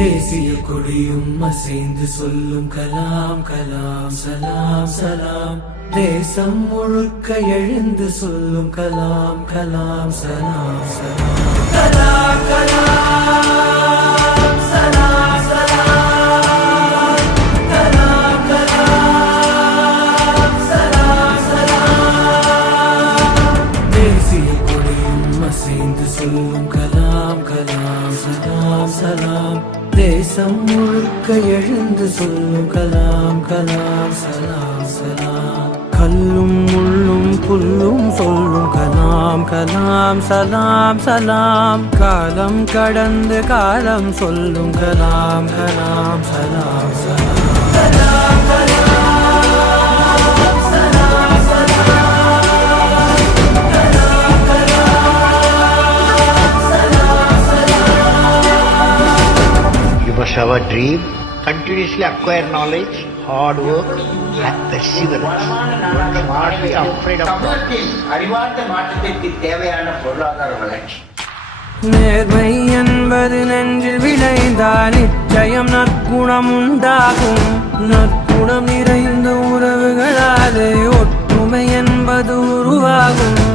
தேசிய கொடியும் அசைந்து சொல்லும் கலாம் கலாம் சலாம் சலாம். தேசம் முழுக்க எழுந்து சொல்லும் கலாம் கலாம் சலாம் சலாம். கலாம் கலாம் சலாம் சலாம். கலாம் கலாம் சலாம் சலாம். தேசிய கொடியும் அசைந்து சொல்லும் கலாம் கலாம் சலாம் சலாம். தேசம் முழுக்க எழுந்து சொல்லும் கலாம் கலாம் சலாம் சலாம். கல்லும் முள்ளும் புல்லும் சொல்லும் கலாம் கலாம் சலாம் சலாம். காலம் கடந்து காலம் சொல்லும் கலாம் கலாம் சலாம் சலாம். கலாம் கலாம் சலாம் சலாம். கலாம் கலாம் சலாம் சலாம். You must have a dream, continuously acquire knowledge, hard work and perseverance. Not be afraid of சமூகத்தில் அறிவார்ந்த மாற்றத்திற்கு தேவையான பொருளாதார வளர்ச்சி. நேர்மை என்பது நெஞ்சில் விளைந்தால் நிச்சயம் நற்குணம் உண்டாகும். நற்குணம் நிறைந்த உறவுகளாலே ஒற்றுமை என்பது உருவாகும்.